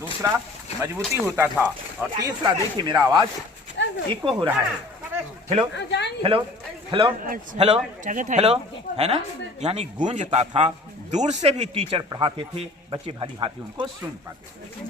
दूसरा मजबूती होता था, और तीसरा देखिए मेरा आवाज इको हो रहा है, hello hello hello hello hello, है ना, यानी गूंजता था। दूर से भी टीचर पढ़ाते थे, बच्चे भाली भांति उनको सुन पाते थे।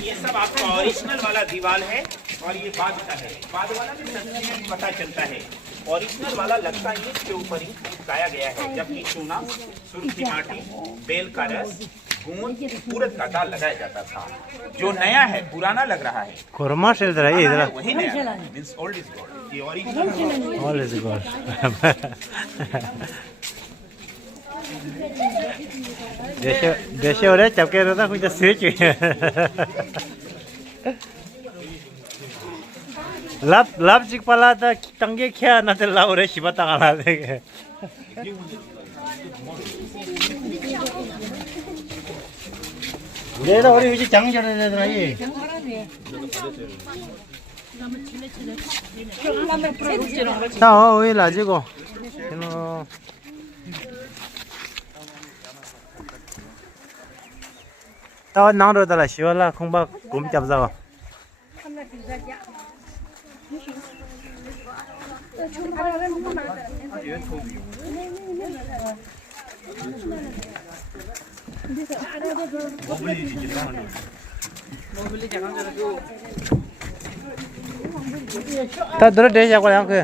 ये सब आपका ओरिजिनल वाला दीवार है, और ये बाद का है। बाद वाला भी तस्वीर में पता चलता है, ओरिजिनल वाला लगता ईंट के ऊपर ही चिपकाया गया है, जबकि चूना, सुर्खी माटी, बेल का रस, गूंद, उड़द का दाल लगाया जाता था। जो नया है, पुराना लग रहा है, वही नया, मींस ओल्ड इज गोल्ड। ये ओरिजिनल All is good. देशे हो रहे चपके रहता कुछ स्विच लब चिक पला था टंगे क्या ना ते लाओ रे शिबा तंगाला देखे ये तो और ये जंग जड़े दे रहा है ता वही लाजी को ता नाम रो दला शिवाला खुंबा घूम चप जाओ ता दर दे जा को yang ke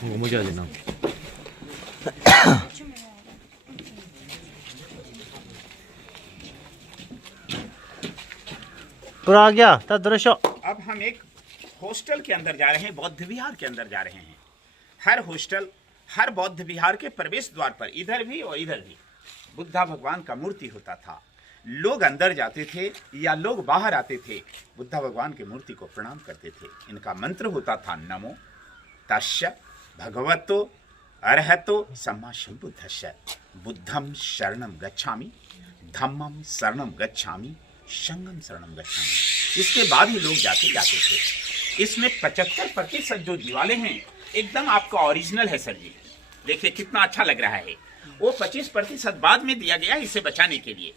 ngomong aja nang पूरा आ गया ता दृश्य। अब हम एक हॉस्टल के अंदर जा रहे हैं, बौद्ध विहार के अंदर जा रहे हैं। हर हॉस्टल, हर बौद्ध विहार के प्रवेश द्वार पर इधर भी और इधर भी बुद्धा भगवान का मूर्ति होता था। लोग अंदर जाते थे या लोग बाहर आते थे, बुद्धा भगवान की मूर्ति को प्रणाम करते थे। इनका मंत्र होता था नमो तस्य भगवतो अरहतो सम्मा संबुद्धस्य, बुद्धम शरणम गच्छामि, धम्मम शरणम गच्छामि, संगम शरणम गच्छामि। इसके बाद ही लोग जाते थे। इसमें 75% जो दीवारें हैं एकदम आपका ओरिजिनल है सर जी। देखिए कितना अच्छा लग रहा है। वो 25% बाद में दिया गया है इसे बचाने के लिए।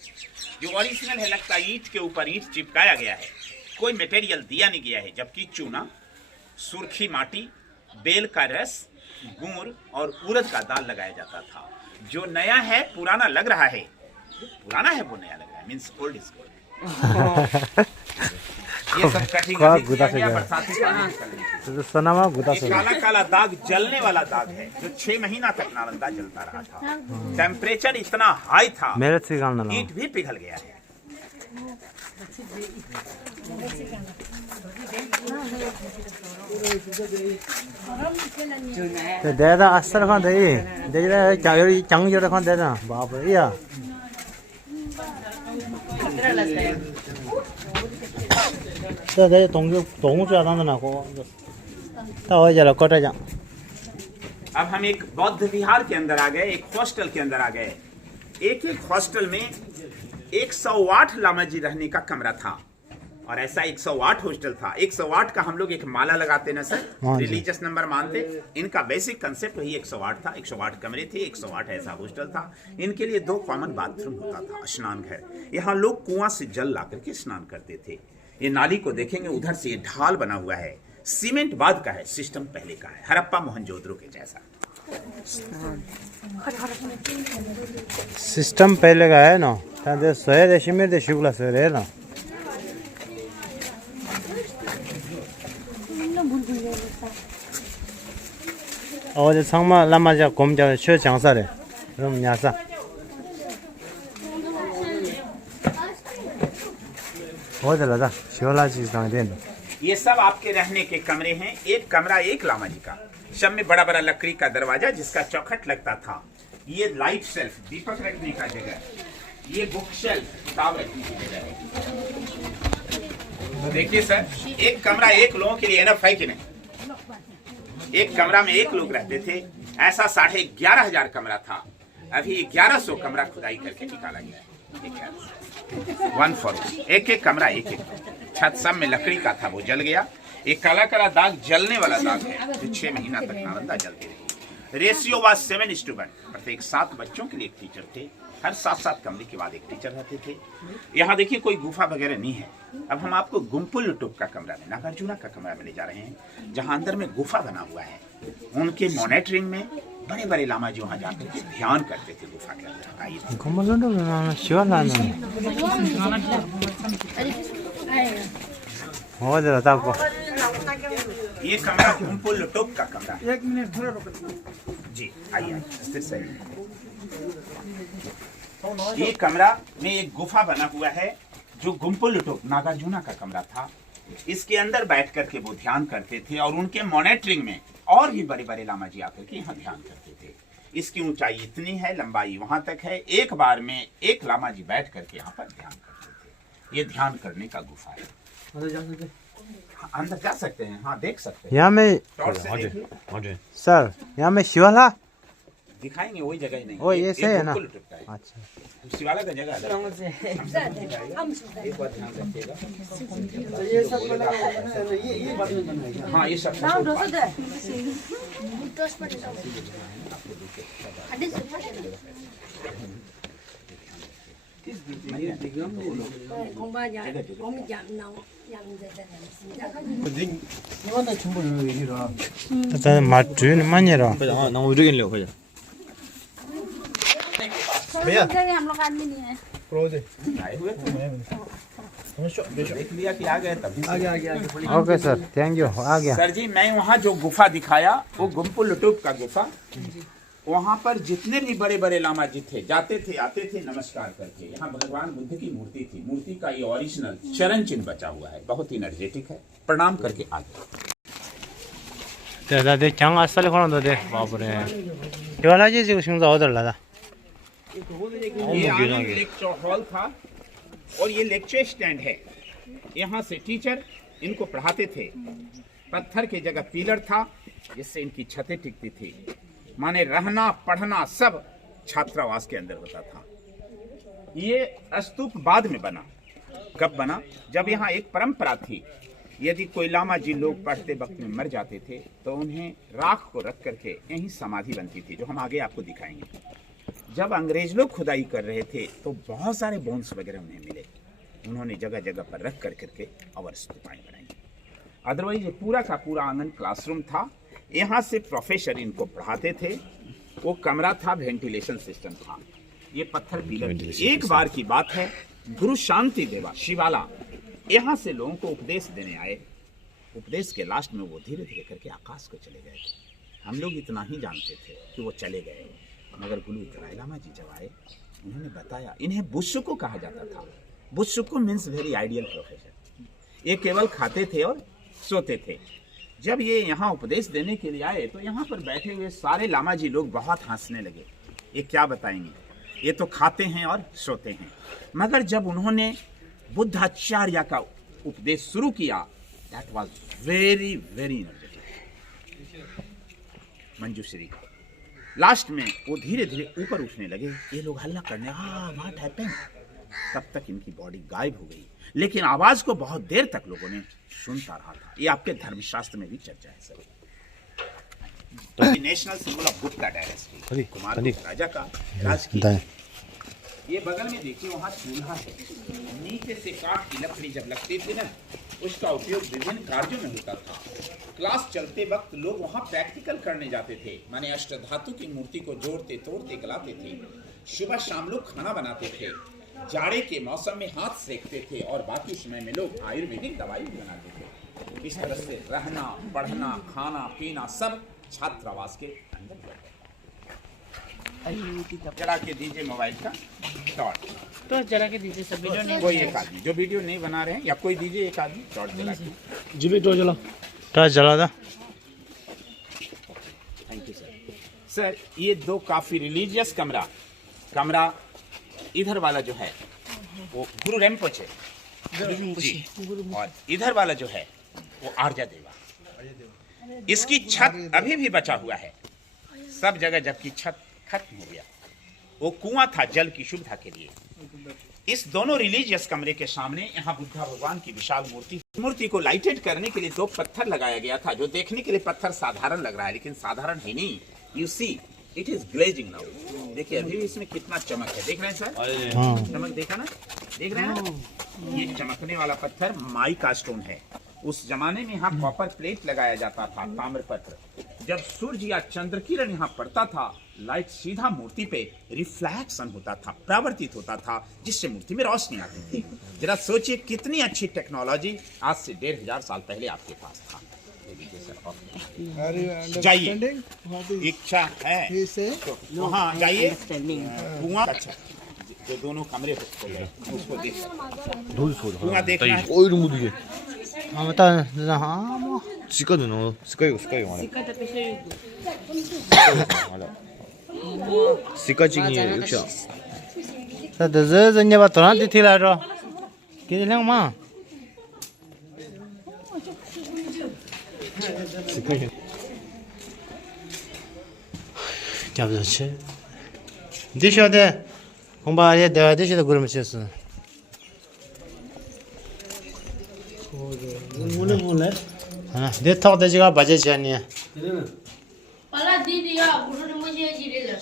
जो ओरिजिनल है लगता है ईंट के ऊपर ईंट चिपकाया गया है, कोई मटेरियल दिया नहीं गया है, जबकि चूना, सुर्खी माटी, बेल का रस, गुड़ और उड़द का दाल लगाया जाता था। जो नया है पुराना लग रहा है, पुराना है वो नया लग रहा है, मीन्स ओल्ड इज गोल्ड। ये सब कटिंग काला काला दाग जलने वाला दाग है, जो 6 महीना तक नालंदा जलता रहा था। टेम्परेचर इतना हाई था, ईंट भी पिघल गया है। देदा असर खान दे दे चायोरी चंग जोड़े खान देदा बाप रे या तो दे 동주 하다는 나고 ता हो जाला कोटा जा। अब हम एक बौद्ध विहार के अंदर आ गए, एक हॉस्टल के अंदर आ गए। एक एक हॉस्टल में 108 लामा जी रहने का कमरा था, और ऐसा 108 हॉस्टल था। 108 का हम लोग एक माला लगाते ना सर, रिलीजियस नंबर मानते। इनका बेसिक कंसेप्ट वही 108 था। 108 कमरे थे, 108 ऐसा हॉस्टल था। इनके लिए 2 कॉमन बाथरूम होता था, स्नान घर। यहाँ लोग कुआं से जल ला करके स्नान करते थे। ये नाली को देखेंगे, उधर से ये ढाल बना हुआ है। सीमेंट बाद का है, सिस्टम पहले का है, हड़प्पा मोहनजोदड़ो के जैसा। सिस्टम पहले का है ना, तादे सोए दे शिमिर दे शुक्ला सोए है ना। 어제 상마 라마자 곰자 쉬어 장사래. 그럼 야사. 어디 라자 쉬어라지 상된. ये सब आपके रहने के कमरे हैं। एक कमरा एक लामा जी का, सब में बड़ा बड़ा लकड़ी का दरवाजा जिसका चौखट लगता था। ये लाइट शेल्फ, दीपक रखने का जगह। ये बुक शेल्फ, किताब रखने की जगह है। तो देखिए सर, एक कमरा एक लोगों के लिए एनफ है कि नहीं? एक कमरा में एक लोग रहते थे। ऐसा 11,500 कमरा था। अभी 1100 कमरा खुदाई करके निकाला गया है। वन फॉर एक एक कमरा, एक एक छत सब में लकड़ी का था, वो जल गया। एक काला काला दाग जलने वाला दाग है जो 6 महीना तक नालंदा जलती रही। रेशियो वाज 7:1, प्रत्येक 7 बच्चों के लिए एक टीचर थे। हर 7 कमरे के बाद एक टीचर रहते थे। यहाँ देखिए कोई गुफा वगैरह नहीं है। अब हम आपको गुम्पुल लुटुप का कमरा में, नागार्जुना का कमरा में ले जा रहे हैं, जहाँ अंदर में गुफा बना हुआ है। उनके मॉनिटरिंग में बड़े बड़े लामा जी वहाँ जाकर के ध्यान करते थे गुफा के अंदर। आइए 건물로는 시원하네. 어디다 닦고. ये कमरा गुम्पुल लुटुप का कमरा है। 1 मिनट थोड़ा रुको जी, आइए फिर सही। ये कमरा में एक गुफा बना हुआ है जो गुम्पुल लुटुप नागार्जुना का कमरा था। इसके अंदर बैठ करके वो ध्यान करते थे और उनके मॉनिटरिंग में और भी बड़े बड़े लामा जी आकर के यहाँ ध्यान करते थे। इसकी ऊंचाई इतनी है, लंबाई वहां तक है। एक बार में एक लामा जी बैठ करके यहाँ पर ध्यान करते थे। ये ध्यान करने का गुफा है। अंदर जा सकते हैं, हाँ देख सकते हैं। यहाँ में टॉर्च से देखिए। सर यहाँ में शिवाला। दिखाएंगे वही जगह ही नहीं। ओ, ये से है ना? गुम्पुल लुटुप का है। अच्छा शिवाला का जगह अलग है। एक बात ध्यान रखिएगा। हाँ ये सब 일단 맛 주인은 많이라. 나 오르겠네요, 그죠? भैया हम लोग आदमी नहीं है। आए हुए थे। देख लिया कि आ गए तभी। Okay sir, thank you. आ गया। सर जी मैं वहाँ जो गुफा दिखाया वो गुम्पुल लुटुप का गुफा। वहाँ पर जितने भी बड़े बड़े लामा जी थे, जाते थे आते थे नमस्कार करके। यहाँ भगवान बुद्ध की मूर्ति थी। मूर्ति का ये ओरिजिनल चरण चिन्ह बचा हुआ है, बहुत ही एनर्जेटिक है। प्रणाम करके आ गए। 나 내 장 아싸리 걸어도 돼. 바보래. 시원하지 지금 심사 얻을라다. ये आनंद लेक्चर हॉल था और ये लेक्चर स्टैंड है। यहाँ से टीचर इनको पढ़ाते थे। पत्थर की जगह पिलर था जिससे इनकी छतें टिकती थी। माने रहना पढ़ना सब छात्रावास के अंदर होता था। ये स्तूप बाद में बना। कब बना? जब यहाँ एक परंपरा थी, यदि कोई लामा जी लोग पढ़ते वक्त में मर जाते थे तो उन्हें राख को रख करके यहीं समाधि बनती थी, जो हम आगे आपको दिखाएंगे। जब अंग्रेज लोग खुदाई कर रहे थे तो बहुत सारे बोन्स वगैरह उन्हें मिले। उन्होंने जगह जगह पर रख कर करके और स्तूपाएं बनाई। अदरवाइज ये पूरा का पूरा आंगन क्लासरूम था। यहाँ से प्रोफेसर इनको पढ़ाते थे। वो कमरा था, वेंटिलेशन सिस्टम था। ये पत्थर पिलर। एक बार की बात है, गुरु शांति देवा शिवाला यहाँ से लोगों को उपदेश देने आए। उपदेश के लास्ट में वो धीरे धीरे करके आकाश को चले गए थे। हम लोग इतना ही जानते थे कि वो चले गए, मगर गुरु इतराय लामा जी जब आए उन्होंने बताया। इन्हें बुस्सुको कहा जाता था। बुस्सुको मीन्स वेरी आइडियल प्रोफेसर। ये केवल खाते थे और सोते थे। जब ये यहाँ उपदेश देने के लिए आए तो यहाँ पर बैठे हुए सारे लामा जी लोग बहुत हंसने लगे। ये क्या बताएंगे, ये तो खाते हैं और सोते हैं। मगर जब उन्होंने बुद्धाचार्य का उपदेश शुरू किया, that was very very energetic. Manjushree last में वो धीरे धीरे ऊपर उठने लगे। ये लोग हल्ला करने, व्हाट हैपेंड। तब तक इनकी बॉडी गायब हो गई, लेकिन आवाज को बहुत देर तक लोगों ने सुनता रहा था। ये आपके धर्मशास्त्र में भी चर्चा है सर। National symbol of Gupta dynasty, कुमार राजा का राज की। ये बगल में देखिए वहाँ चूल्हा है। नीचे से काठ की लकड़ी जब लगती थी ना, उसका उपयोग विभिन्न कार्यों में होता था। क्लास चलते वक्त लोग वहाँ प्रैक्टिकल करने जाते थे। माने अष्टधातु की मूर्ति को जोड़ते तोड़ते गलाते थे। सुबह शाम लोग खाना बनाते थे। जाड़े के मौसम में हाथ सेकते थे और बाकी समय में लोग आयुर्वेदिक दवाई भी बनाते थे। इस तरह से रहना पढ़ना खाना पीना सब छात्रावास के अंदर। जरा के दीजिए मोबाइल का टॉर्च। तो जरा के दीजिए सब वीडियो नहीं। कोई एक आदमी जो वीडियो नहीं बना रहे हैं, या कोई दीजिए एक आदमी टॉर्च जला के। जी भी तो चलो। टॉर्च जला दा। Thank you sir. सर ये दो काफी रिलीजियस कमरा इधर वाला जो है वो गुरु रिम्पोचे जी, और इधर वाला जो है वो आर्या देवा। इसकी छत अभी भी बचा हुआ है सब जगह, जबकि छत खत्म हो गया। वो कुआं था जल की सुविधा के लिए। इस दोनों रिलीजियस कमरे के सामने यहाँ बुद्धा भगवान की विशाल मूर्ति को लाइटेड करने के लिए 2 पत्थर लगाया गया था, जो देखने के लिए पत्थर साधारण लग रहा है लेकिन साधारण ही नहीं। You see it is glazing now. देखिए अभी भी इसमें कितना चमक है, देख रहे हैं सर? हाँ। चमक देखा ना, देख रहे हैं ना? ये चमकने वाला पत्थर माइका स्टोन है। उस जमाने में यहाँ कॉपर प्लेट लगाया जाता था, ताम्रपत्र। जब सूर्य या चंद्र किरण यहाँ पड़ता था, लाइट सीधा मूर्ति पे रिफ्लेक्शन होता था, परावर्तित होता था, जिससे मूर्ति में रोशनी आती थी। जरा सोचिए कितनी अच्छी टेक्नोलॉजी आज से 1500 साल पहले आपके पास था। जाइए, इच्छा है तो वहाँ जाइए, कुआं अच्छा जो दोनों कमरे उसको देख, कुआं देखना है। 오일을 못 이게. 아, 맞다. 아, 뭐. 스카도 너 스카이고 말해. Sikata peshe 스카징이 역시. 자, 저 이제 봐 돈한테 튀라죠. 기대령 마. 스카이. 잡았지. 디셔데. 공부하려 내가 디셔도 그러면 쳤어. हाँ, दे थोक दे जगह बजे जानी है। Pala didi ya burun mujhe jirela.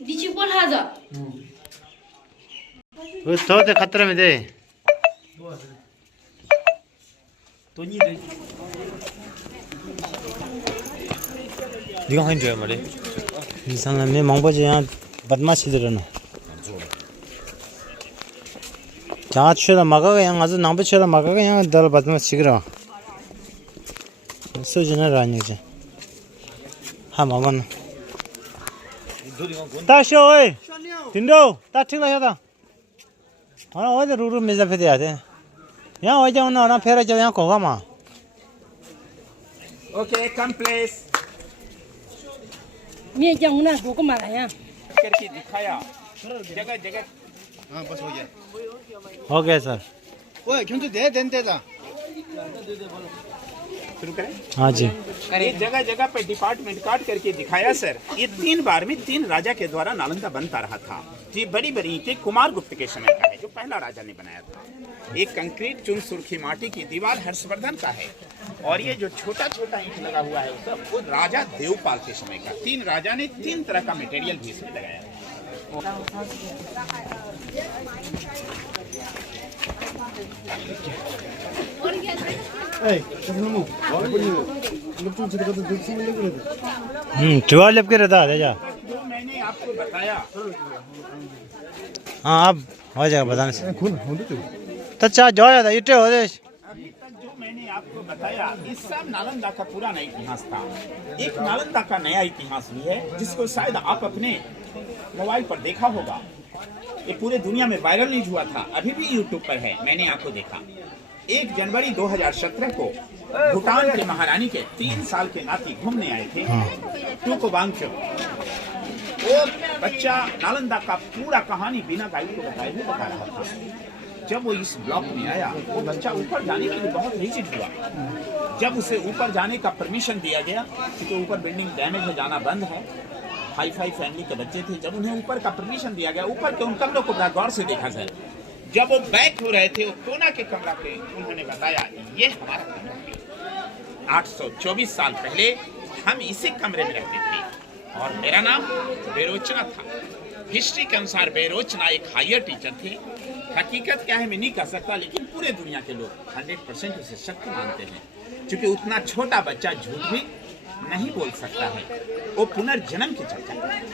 Dichi pol haza. वो थोक दे खतरे में दे। 네가 하는 줄 말해. 이상한 내 망보지 यहाँ बदमाशी들은 जहाँ छुरा मगा यहाँ आज नाम पे छुरा मगा यहाँ दल बदमाशी करो सोचना रानी जी हाँ मामन ताशो ओए तिंडो ता ठीक लगा था हाँ ओए तो रूरू मिज़ा पे दिया थे यहाँ ओए जाओ ना फिर जाओ यहाँ कोगा माँ ओके कम place Mie jang na ko mara ya. करके दिखाया जगह जगह। 아, 버스 오게. हो गया सर 왜 견도 내 된대다. शुरू करें। हाँ जी ये जगह जगह पे डिपार्टमेंट काट करके दिखाया सर। ये 3 बार में 3 राजा के द्वारा नालंदा बनता रहा था। ये बड़ी बड़ी ईंटें कुमार गुप्त के समय का है, जो पहला राजा ने बनाया था। एक कंक्रीट चुन सुर्खी माटी की दीवार हर्षवर्धन का है, और ये जो छोटा छोटा ईंट लगा हुआ है सब वो राजा देवपाल के समय का। 3 राजा ने 3 तरह का मटेरियल भी इसमें लगाया है। जुआ लेप के रहता है जा जो मैंने आपको बताया हाँ अब हो जाएगा बताने से तो चाह जो है इटे हो दे अभी तक जो मैंने आपको बताया इस सब नालंदा का पुराना इतिहास था। एक नालंदा का नया इतिहास भी है, जिसको शायद आप अपने मोबाइल पर देखा होगा। ये पूरे दुनिया में वायरल नहीं हुआ था, अभी भी यूट्यूब पर है, मैंने आपको देखा। 1 जनवरी 2017 को भूटान के महारानी के 3 साल के नाती घूमने आए थे टूको वांगचो। वो बच्चा नालंदा का पूरा कहानी बिना गाइड को बताए हुए बता रहा था। जब वो इस ब्लॉक में आया, वो बच्चा ऊपर जाने के लिए बहुत हेजिट हुआ। जब उसे ऊपर जाने का परमिशन दिया गया, क्योंकि ऊपर बिल्डिंग डैमेज हो जाना बंद है, हाई फाई फैमिली के बच्चे थे, जब उन्हें ऊपर का परमिशन दिया गया, ऊपर के उन कमरों को बड़ा गौर से देखा सर। जब वो बैक हो रहे थे, वो कोना के कमरा पे उन्होंने बताया ये हमारा कमरा है। 824 साल पहले हम इसी कमरे में रहते थे और मेरा नाम बेरोचना था। हिस्ट्री के अनुसार बेरोचना एक हायर टीचर थे। हकीकत क्या है मैं नहीं कह सकता, लेकिन पूरे दुनिया के लोग 100% उसे सत्य मानते हैं, क्योंकि उतना छोटा बच्चा झूठ भी नहीं बोल सकता है। वो पुनर्जन्म की चर्चा करते हैं।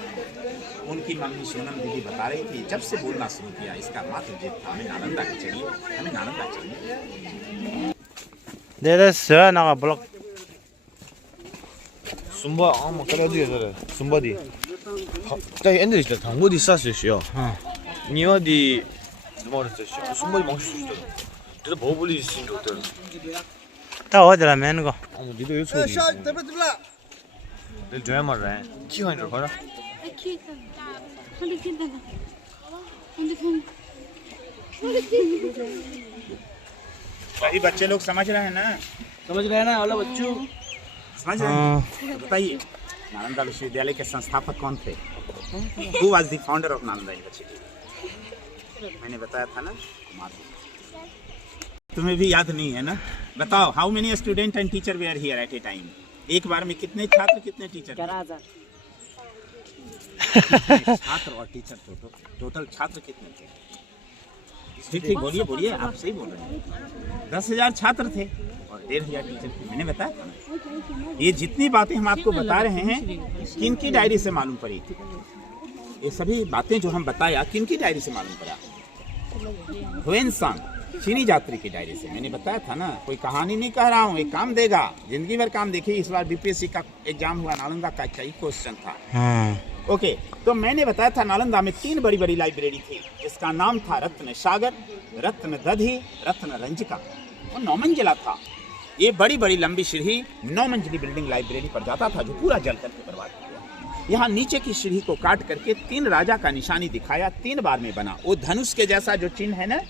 उनकी मम्मी सोनम दीदी बता रही थी, जब से बोलना शुरू किया इसका मात्र जिद था, हमें नालंदा के चलिए, हमें नालंदा चाहिए। दे दे सर ना ब्लॉक 숨바 아마 깔아줘야 돼. 숨바디. 갑자기 애들이 있다. 당고디 쌌어요. 니와디 말했어요. 숨바디 망칠 수 있다. 내가 버블리 있으니까 어때? ता हो जरा मैंने को 아무 니도 요소. 내일 줘야 말해. 키가 있는 거 봐라. भाई बच्चे लोग समझ रहे हैं ना? समझ रहे हैं ना वाला बच्चों? समझ रहे हैं? बताइए नालंदा विश्वविद्यालय के संस्थापक कौन थे? Who was the founder of Nalanda University? मैंने बताया था ना, कुमार गुप्ता। तुम्हें भी याद नहीं है ना? बताओ, how many student and teacher were here at a time? एक बार में कितने छात्र कितने टीचर? 11,000 छात्र और टीचर टोटल छात्र कितने थे? ठीक बोलिए बोलिए, आप सही बोल रहे हैं। 10,000 छात्र थे और 1,500 टीचर थे। मैंने बताया था ना। ये जितनी बातें हम आपको बता रहे हैं किन की डायरी से मालूम पड़ी? ये सभी बातें जो हम बताया किन की डायरी से मालूम पड़ा? ह्वेनसांग चीनी यात्री की डायरी से। मैंने बताया था ना, कोई कहानी नहीं कह रहा हूँ, एक काम देगा, जिंदगी भर काम। देखिए इस बार बीपीएससी का एग्जाम हुआ, नालंदा का कई क्वेश्चन था। ओके, तो मैंने बताया था नालंदा में 3 बड़ी बड़ी लाइब्रेरी थी, जिसका नाम था रत्न सागर, रत्न दधी, रत्न रंजिका। वो 9 मंजिला था। ये बड़ी बड़ी लंबी सीढ़ी 9 मंजिली बिल्डिंग लाइब्रेरी पर जाता था, जो पूरा जल करके बर्बाद हुआ। यहाँ नीचे की सीढ़ी को काट करके 3 राजा का निशानी दिखाया, 3 बार में बना। वो धनुष के जैसा जो चिन्ह है ना,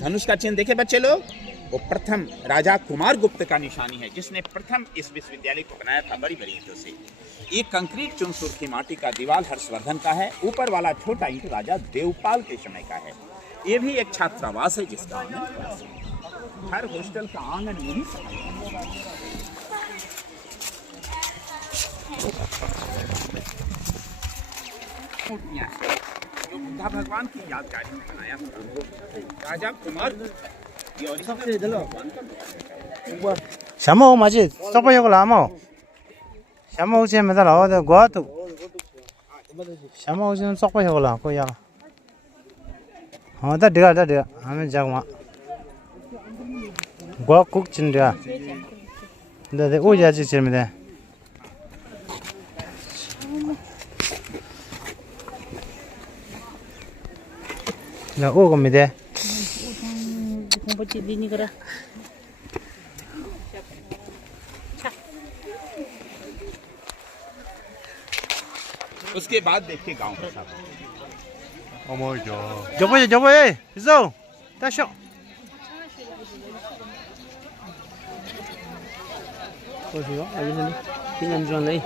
धनुष का चिन्ह देखे बच्चे लोग, वो प्रथम राजा कुमार गुप्त का निशानी है, जिसने प्रथम इस विश्वविद्यालय को बनाया था बड़ी बड़ी ईंटों से। ये कंक्रीट चुनसुर की माटी का दीवार हर्षवर्धन का है। ऊपर वाला छोटा ईंट राजा देवपाल के समय का है। ये भी एक छात्रावास है, जिसका आंगन, हर हॉस्टल का आंगन यही मूर्तियां हैं जो बुद्धा भगवान की यादगार में बनाया था। राजा कुमार 샤모 맞지? 썩어 이거 라모. 샤모 오지 메다 라와도 고아도. 샤모 오지는 썩어 이거 라 고야. 다 되가 하면 자마. 고아 국 진짜. 근데 오지지 지면데. 나 오고미데. 공부지 니니 그래. उसके बाद देखिए गांव का साहब। 저보에 있어. 다시. 보세요. 여기는 그냥 좋네.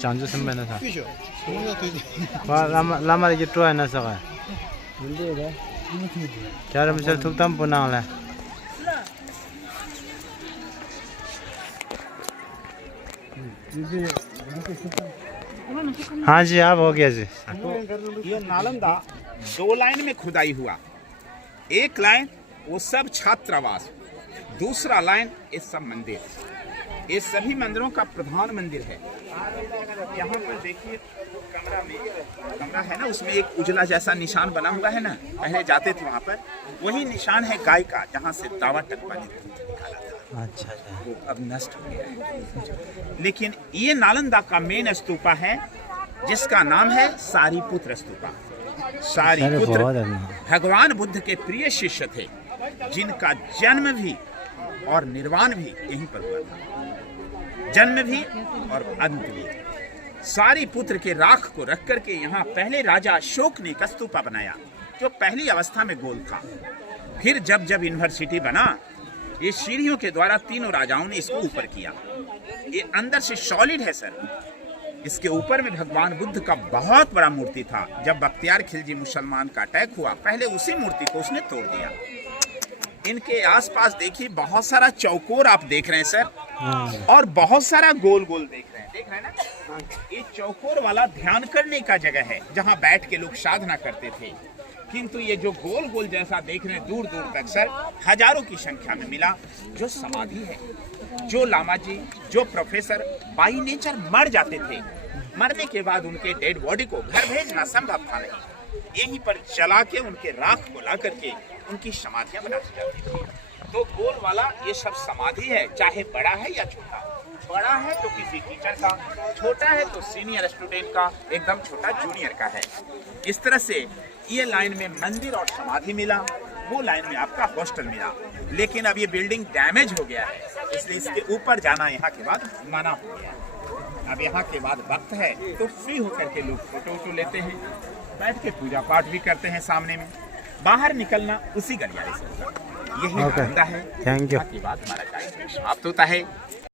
장주 선배는 사. 라마 이제 또 하나 사가. 뭔데? 잘 미술 툭담 보나래. हाँ जी आप हो गया जी। ये नालंदा 2 लाइन में खुदाई हुआ। एक लाइन वो सब छात्रावास, दूसरा लाइन ये सब मंदिर। ये सभी मंदिरों का प्रधान मंदिर है। यहाँ पर देखिए कमरा है ना, उसमें एक उजला जैसा निशान बना हुआ है ना, पहले जाते थे वहाँ पर, वही निशान है गाय का, जहाँ से दावा टकपा निकाला था। अच्छा वो अब नष्ट हो गया है। लेकिन ये नालंदा का मेन स्तूपा है, जिसका नाम है सारीपुत्र स्तूपा। सारीपुत्र भगवान बुद्ध के प्रिय शिष्य थे, जिनका जन्म भी और निर्वाण भी यहीं पर हुआ था। जन्म भी और अंत भी। सारीपुत्र के राख को रख करके यहाँ पहले राजा अशोक ने स्तूपा बनाया, जो पहली अवस्था में गोल था। फिर जब जब यूनिवर्सिटी बना, ये सीढ़ियों के द्वारा तीनों राजाओं ने इसको ऊपर किया। ये अंदर से सॉलिड है सर। इसके ऊपर में भगवान बुद्ध का बहुत बड़ा मूर्ति था। जब बख्तियार खिलजी मुसलमान का अटैक हुआ, पहले उसी मूर्ति को उसने तोड़ दिया। इनके आसपास देखिए बहुत सारा चौकोर आप देख रहे हैं सर, और बहुत सारा गोल गोल देख रहे हैं ना। ये चौकोर वाला ध्यान करने का जगह है, जहाँ बैठ के लोग साधना करते थे। किंतु ये जो गोल गोल जैसा देख रहे हैं दूर दूर तक सर, हजारों की संख्या में मिला, जो समाधि है। जो लामा जी, जो प्रोफेसर बाई नेचर मर जाते थे, मरने के बाद उनके डेड बॉडी को घर भेजना संभव था नहीं, यहीं पर चला के उनके राख को ला करके उनकी समाधियां बनाई जाती थी। तो गोल वाला ये सब समाधि है, चाहे बड़ा है या छोटा। बड़ा है तो किसी टीचर का, छोटा है तो सीनियर स्टूडेंट का, एकदम छोटा जूनियर का है। इस तरह से ये लाइन में मंदिर और समाधि मिला, वो लाइन में आपका हॉस्टल मिला। लेकिन अब ये बिल्डिंग डैमेज हो गया है, इसलिए इसके ऊपर जाना यहाँ के बाद मना हो गया। अब यहाँ के बाद वक्त है तो फ्री होकर के लोग फोटो वोटो लेते हैं, बैठ के पूजा पाठ भी करते हैं सामने में। बाहर निकलना उसी गलियारे से होगा। यही नालंदा है। Thank you. के बाद हमारा टाइम समाप्त होता है।